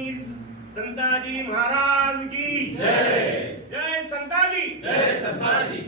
संताजी महाराज की जय। जय संताजी, जय संताजी।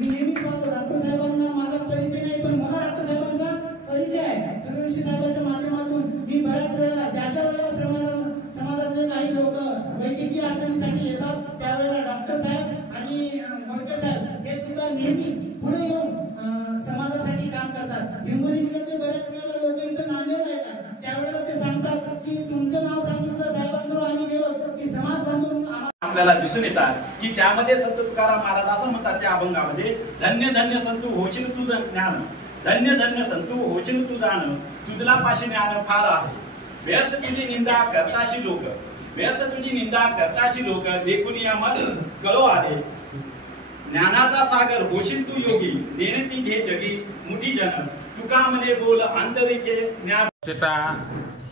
नेहमी पाहतो डॉक्टर साहेबांना माझा परिचय नाही, पण मला डॉक्टर साहेबांचा परिचय आहे। सूर्यवंशी साहेबांच्या माध्यमातून मी बऱ्याच वेळेला ज्याच्या वेळेला समाजातले काही लोक वैद्यकीय अडचणीसाठी येतात त्यावेळेला डॉक्टर साहेब आणि मोडके साहेब हे सुद्धा नेहमी पुढे येऊन समाजासाठी काम करतात। हिंगोली जिल्ह्यातले बऱ्याच वेळेला लोक इथं नांदेडला येतात, त्यावेळेला ते सांगतात की तुमचं नाव सांगितलं साहेबांजवळ आम्ही गेलो की समाज बांधून आपल्याला दिसून येतात की त्यामध्ये संत तुकाराम महाराज असं म्हणतात त्या अभंगामध्ये, धन्य धन्य संतू होशील तुझं ज्ञान, धन्य धन्य संतू होशील तू जाण, तुझला पाशी ज्ञान फार आहे, व्यर्थ तुझी निंदा करताशी लोक, व्यर्थ तुझी निंदा करताशी लोक, देखून या मत कळो आले, ज्ञानाचा सागर होशील तू योगी, नेणती घे जगी मुठी जन, तुका म्हणे बोल आंतरिके ज्ञान।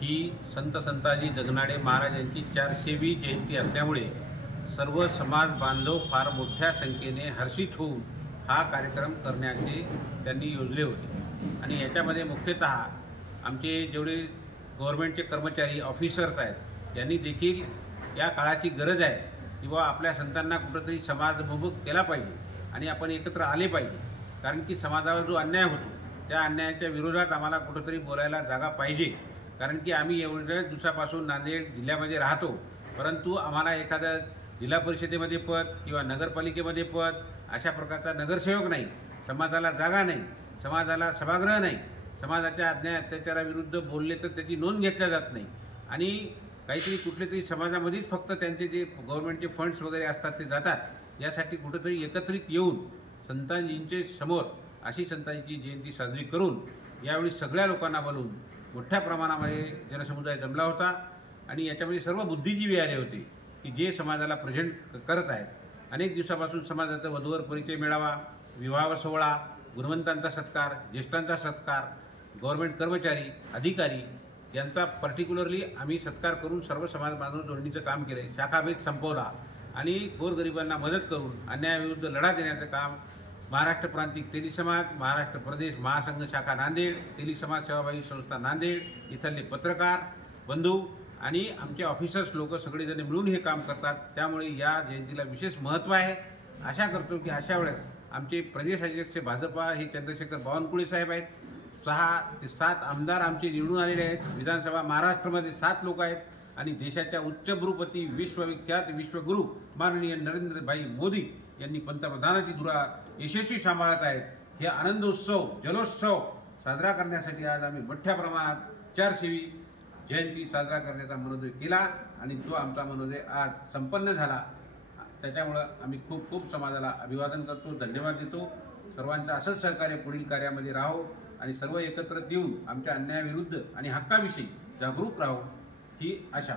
ही संताजी जगनाडे महाराजांची 400वी जयंती असल्यामुळे सर्व समाज बांधव फार मोठ्या संख्येने हर्षित होऊन हा कार्यक्रम करण्याचे त्यांनी योजले होते। आणि याच्यामध्ये मुख्यतः आमचे जेवढे गव्हर्नमेंटचे कर्मचारी ऑफिसर्स आहेत यांनी देखील या काळाची गरज आहे किंवा आपल्या संतांना कुठंतरी समाजभिमुख केला पाहिजे आणि आपण एकत्र आले पाहिजे, कारण की समाजावर जो अन्याय होतो त्या अन्यायाच्या विरोधात आम्हाला कुठंतरी बोलायला जागा पाहिजे। कारण की आम्ही एवढ्या दिवसापासून नांदेड जिल्ह्यामध्ये राहतो, परंतु आम्हाला एखाद्या जिल्हा परिषदेमध्ये पद किंवा नगरपालिकेमध्ये पद अशा प्रकारचा नगरसेवक नाही, समाजाला जागा नाही, समाजाला सभागृह नाही, समाजाच्या अन्याय अत्याचाराविरुद्ध बोलले तर त्याची नोंद घेतल्या जात नाही आणि काहीतरी कुठले तरी समाजामध्येच फक्त त्यांचे जे गव्हर्नमेंटचे फंड्स वगैरे असतात ते जातात। यासाठी कुठेतरी एकत्रित येऊन संतांजींचे समोर अशी संतांची जयंती साजरी करून यावेळी सगळ्या लोकांना बोलवून मोठ्या प्रमाणामध्ये जनसमुदाय जमला होता आणि याच्यामध्ये सर्व बुद्धिजीवी आले होते की जे समाजाला प्रेझेंट करत आहेत। अनेक दिवसापासून समाजाचा वधूवर परिचय मेळावा, विवाह सोहळा, गुणवंतांचा सत्कार, ज्येष्ठांचा सत्कार, गव्हर्नमेंट कर्मचारी, अधिकारी यांचा पर्टिक्युलरली आम्ही सत्कार करून सर्व समाज बांधव जोडणीचं काम केलं, शाखाभेद संपवला आणि गोरगरिबांना मदत करून अन्यायाविरुद्ध लढा देण्याचं काम महाराष्ट्र प्रांतिक तेली समाज, महाराष्ट्र प्रदेश महासंघ शाखा नांदेड, तेली समाज सेवाभावी संस्था नांदेड इथले पत्रकार बंधू आणि आमचे ऑफिसर्स लोक सगळेजण मिळून हे काम करतात। त्यामुळे या जयंतीला विशेष महत्त्व आहे। आशा करतो की अशा वेळेस आमचे प्रदेश अध्यक्ष भाजपा हे चंद्रशेखर बावनकुळे साहेब आहेत, 6 ते 7 आमदार आमचे निवडून आलेले आहेत, विधानसभा महाराष्ट्रामध्ये 7 लोक आहेत आणि देशाच्या उच्चभ्रूपती विश्वविख्यात विश्वगुरू माननीय नरेंद्रभाई मोदी यांनी पंतप्रधानाची धुरा यशस्वी सांभाळत आहेत। हे आनंदोत्सव जलोत्सव साजरा करण्यासाठी आज आम्ही मोठ्या प्रमाणात 400वी जयंती साजरा करण्याचा मनोदय केला आणि तो आमचा मनोदय आज संपन्न झाला। त्याच्यामुळे आम्ही खूप खूप समाजाला अभिवादन करतो, धन्यवाद देतो। सर्वांचं असंच सहकार्य पुढील कार्यामध्ये राहो आणि सर्व एकत्र येऊन आमच्या अन्यायाविरुद्ध आणि हक्काविषयी जागरूक राहो ही आशा।